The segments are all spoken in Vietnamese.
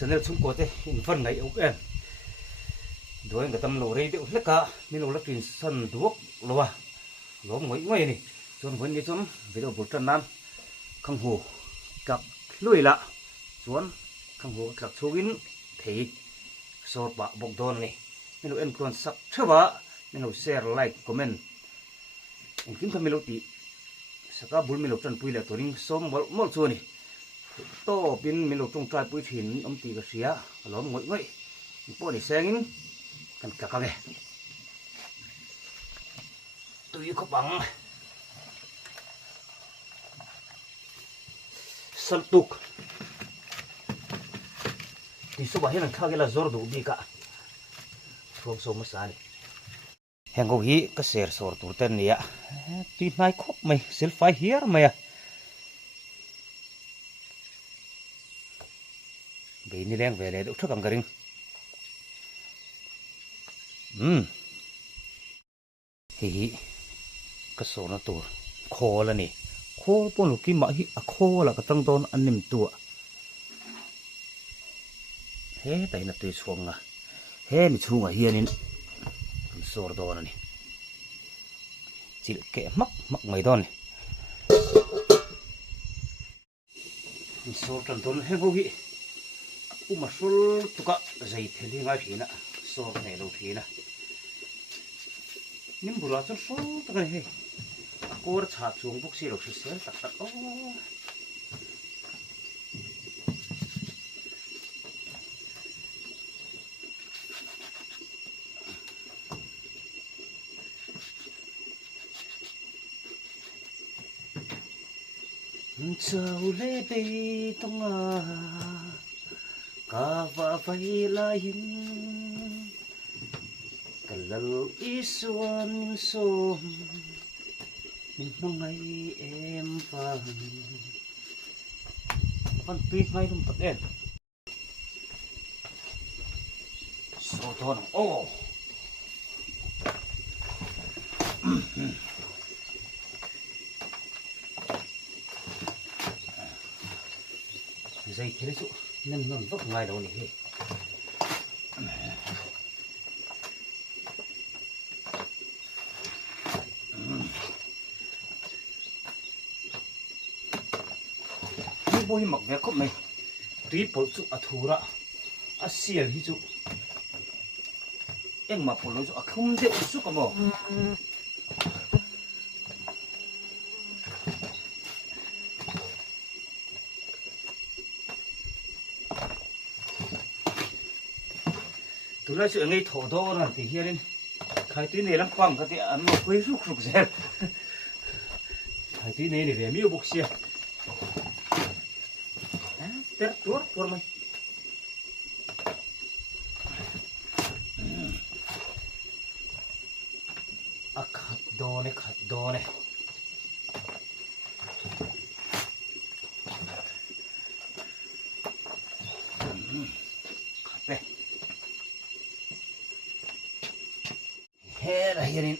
cho nên chúng có thể in phần ngày ốc em đuổi người tâm lỗ đây đều hết cả nên lỗ là truyền sân thuốc lỗ lỗ mỗi ngày này chọn với những chúng video bộ trần nam không hồ gặp lùi lạ chọn không hồ gặp số in thì số bạc bông đồn này nên lỗ em còn sắp thứ ba nên lỗ share like comment em kiếm thêm lỗ tí sẽ có bốn lỗ trần pui là tổ đình số một số này to pin lỗ trong trai pui thìn ông tí cái xía lỗ mỗi ngày bộ này xem cần cả cái này tôi có bằng sân tục thì số bảy là khác cái là zor đủ đi cả không số mất sai hàng gấu hi cái sợi sor tụt tên này tuy mai khóc mày sẽ phải hiến mày bị ni đen về để đốt thức cầm cái ring hi cái số nó tụt khô là nè khô bốn lục kim mã hi khô là cái tăng tôn anh niệm tụa thế tại là tùy xuống à thế mình chung ở hiền nên số đó này chỉ kệ mắc mấy đòn này số trần tôn hết vô vị mà số tụi cả dày thế thì ngay phía nè số này đầu phía nè nhưng bữa đó số tụi cái này cô đã chặt xuống bốc xì được sớm tắt tắt ô chào lê bê tông à cả và vây la hin cả lâu ý xuân xôm mình mong ngày em vàng con tuy ngay đúng thật đen số thôn ô dây thế đấy chỗ nên nó vấp ngoài đầu này bôi mặc vẻ cốc này tuy bộ chỗ thù ra xiên hi chỗ em mà bộ lối chỗ không dễ chút cả mà tôi nói chuyện ngay thổ đô là thì hiện lên khai tuyến này lắm quăng cái ăn nó quấy rục rục rè khai tuyến này để miêu bốc xia tết tuốt por mày khát đô này thế là hiện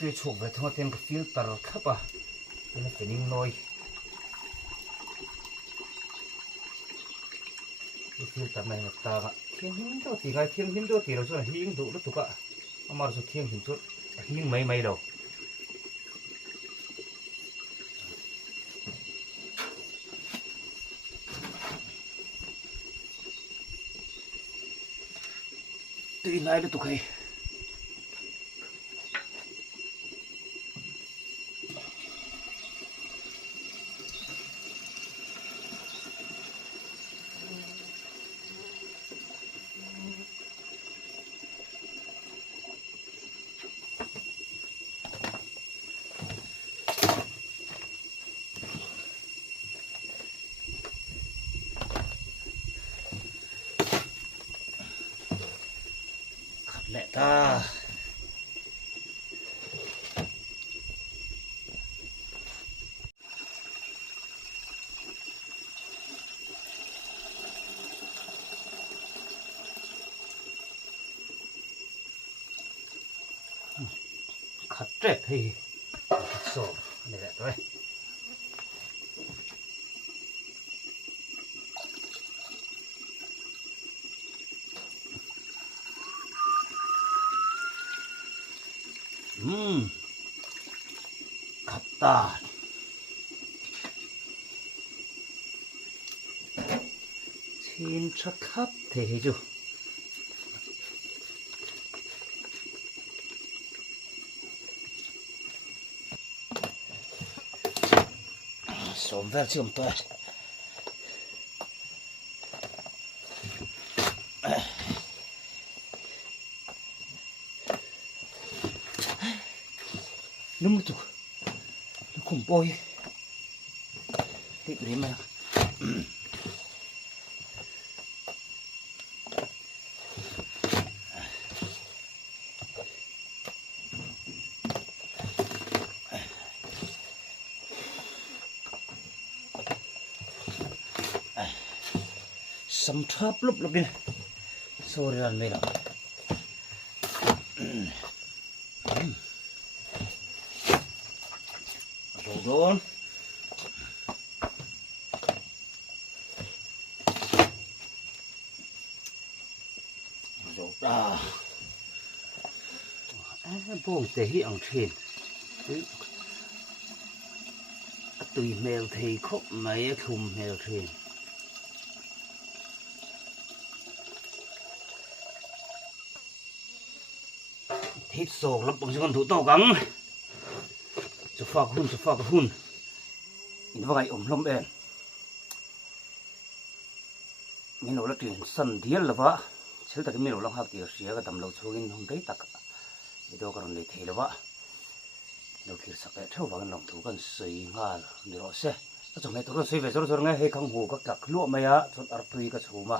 tôi chụp về thằng tên cái filter khắp à nó phải ninh lôi cái filter này là ta thiên hiến đâu thì ngay thiên hiến đâu thì nó là hiến đủ đất tụi cả mà rồi thiên hiến chút hiến mấy đâu tùy ngay được tụi này lẹ ta khát trẹp thì sổ này lại thôi khắp ta xin chắc khắp thế chứ sống về chịu tôi nấm tụ nó không bôi tịt đi mà sắm tháp lúc lúc đi sorry là mày nào rồi đón rồi ta bông tê hi ăn thìn tùy mèo thì khóc mày thùng mèo thìn thịt sổ lấp bằng con thủ to gắng chụp phạc hun nhìn vào ngày ổn lắm em mình nói là chuyện sân thiên là vợ chứ ta cái mình nói là học tiểu sĩ cái tầm lâu xuống không thấy tắc thì đâu còn để thế là vợ đầu kia sắc cái theo vào cái lòng thú cần sấy ngà để họ xe nó trong này tôi sấy về rồi ngay hay không hồ các cặc lụa mày á chọn ở tùy cái số mà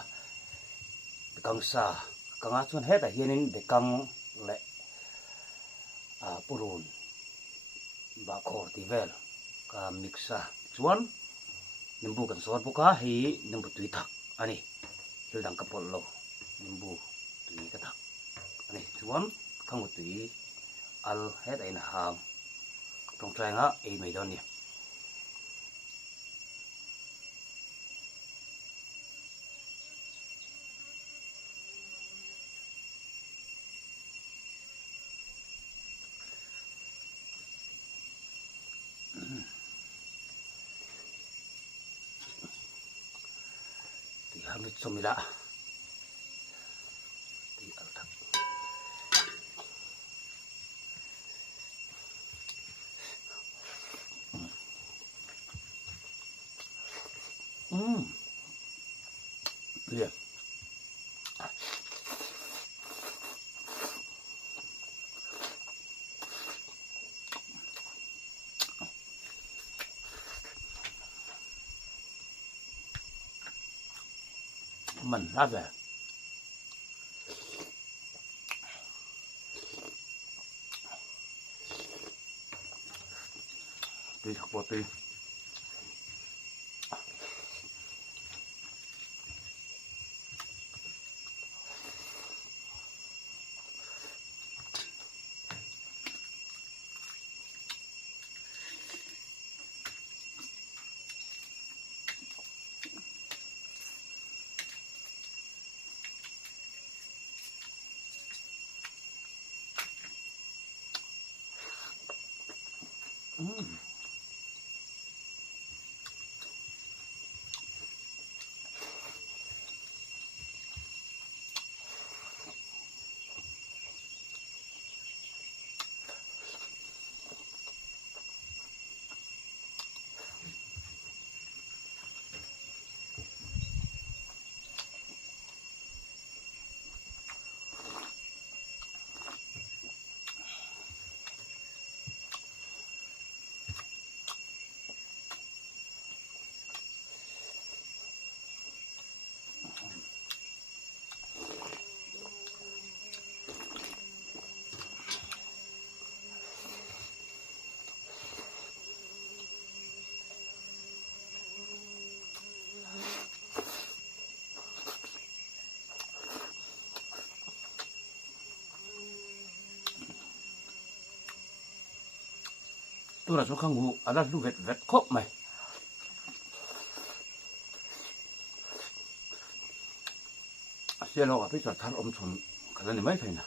càng xa càng á chọn hết là hiện nên để càng lại purun ba khor ti vel ka mixa chuan nimbu kan son buka hi nimbu tui thak ani hil dang ka pol lo nimbu tui ka thak ani chuan khang tui al het ain ham trong trang á ei mai don ni hamit somila di altak iya mình ra về tùy thật bộ tùy tôi là số khang ngủ ở đây lu vẹt vẹt khóc mày xe lo ở phía sau thắt ôm chùm cái này mấy thằng nào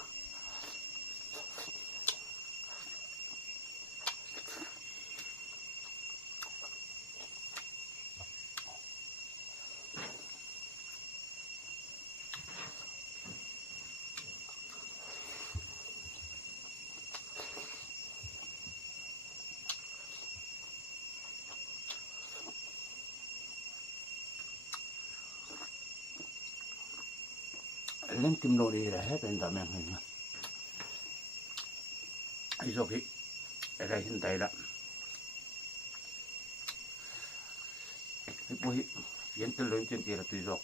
lên kim đồ đi là hết tên tạm em hình ai rồi cái đây hiện tại đó cái bụi hiện từ lớn trên kia là tùy dọc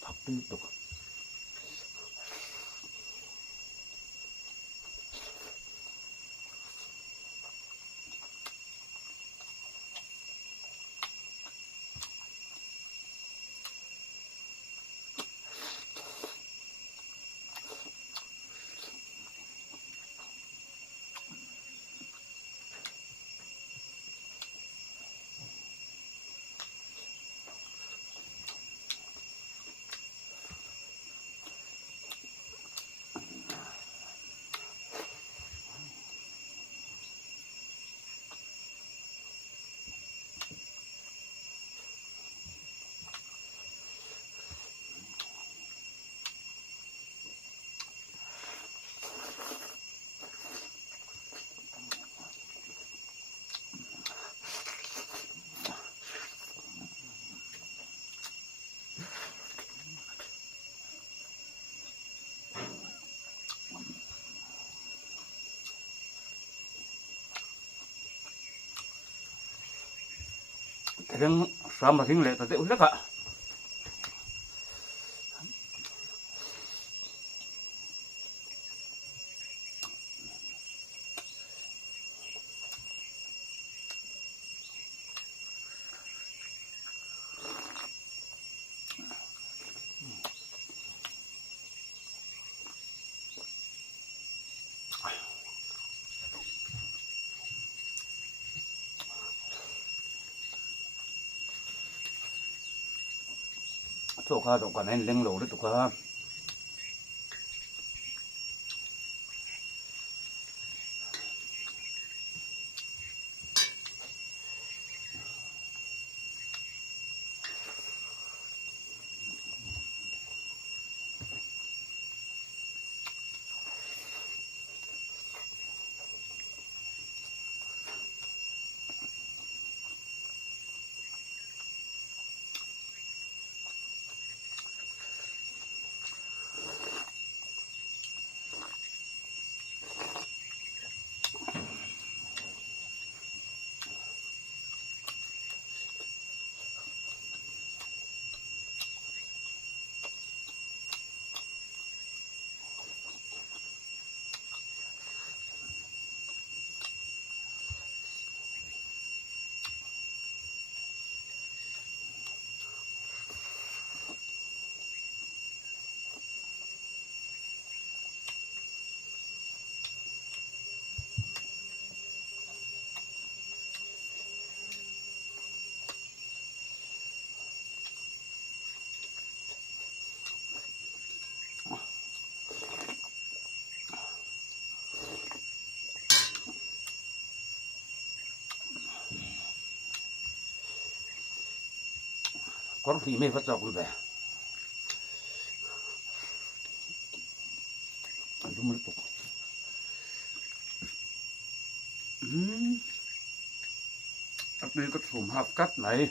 thật tiếp tục thế nên sao mà tiếng lệ ta tự rất ạ chỗ ca chỗ còn anh lên lầu đấy tụi ca con thì mê phát dọc về đúng một tục đây có thùng hạt cắt này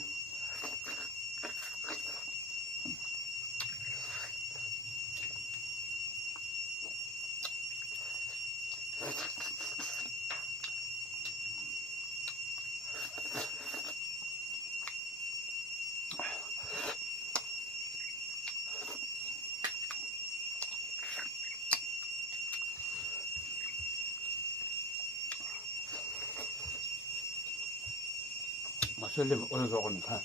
mà sẽ lên một ơn rồi ha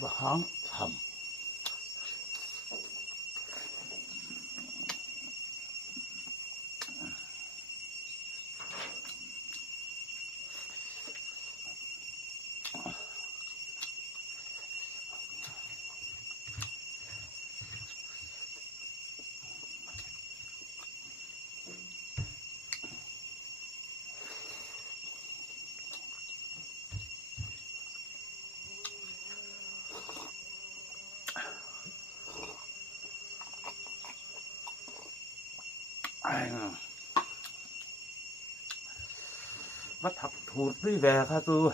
và háng thầm bắt thật thụt đi về kha tu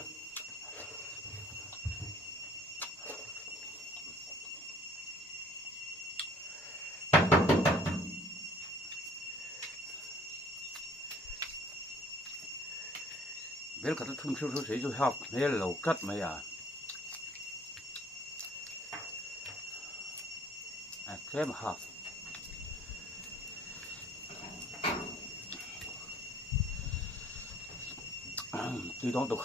biết cả thung siêu số sĩ tôi học nên lẩu cắt mày cái mà học tuy đó tục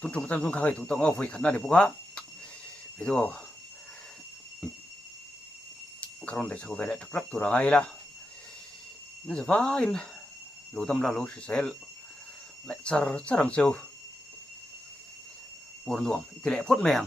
돈 좀 짠 가게 돈 땅어 보이 간단히 보가 그래도 그런데 저거 왜 탁탁 돌아가이라 nó vai lũ tâm là lũ sẽ lại char charang châu buồn nuông thì lại phốt mèng